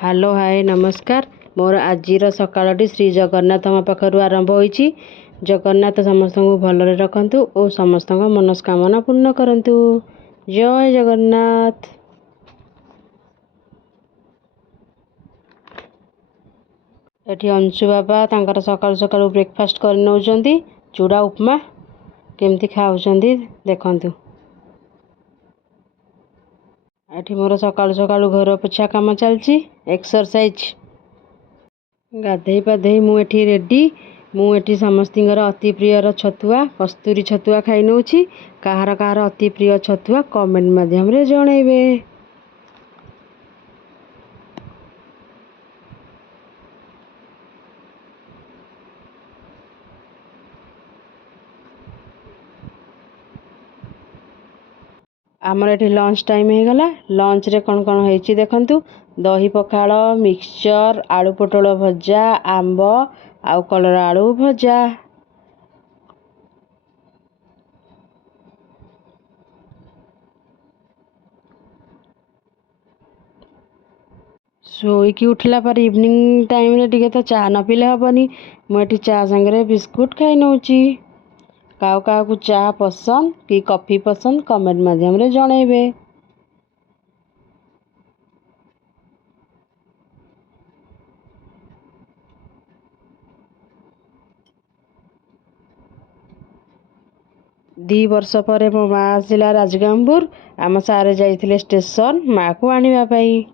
Hello hi नमस्कार। मोर आजिर सकाळटी श्री जगन्नाथ पाखर आरंभ होईछि। जगन्नाथ समस्त को भलरे रखंतु और समस्त मनस्कामना पूर्ण करंतु। जय जगन्नाथ। एठी अंशु बाबा तांकर सकाळ सकाळ ब्रेकफास्ट कर नउचंती। चूड़ा उपमा केमती खाउचंती देखंतु। एठी मोर सकाळ सकाळ घर पोछा काम चलछि। एक्सरसाइज गाधई पाधई मु एठी रेडी। मु एठी समस्तिंगर अति प्रियर छतुआ कस्तूरी छतुआ खाई नउछि। काहार काहार अति प्रिय छतुआ कमेंट माध्यम रे जणैबे। आमर एठी लंच टाइम हो गला। लंच रे कौन कौन होइछि देखंतु। दही पखाल, मिक्सचर, आलू पोटल भजा, आंब आउ कलरा आलू भजा। सोईकी उठला पर इवनिंग टाइम रे टिके तो चा न पीले हबनी। मु एठी चा संगे बिस्कुट खाई नउछि। काउ काउ को चा पसंद कि कॉफी पसंद कमेंट माध्यम रे जणैबे। दी वर्ष पर मो माँ आसिला राजगांवपुर। आम सारे जाइथिले स्टेशन माँ को आनिबा पई।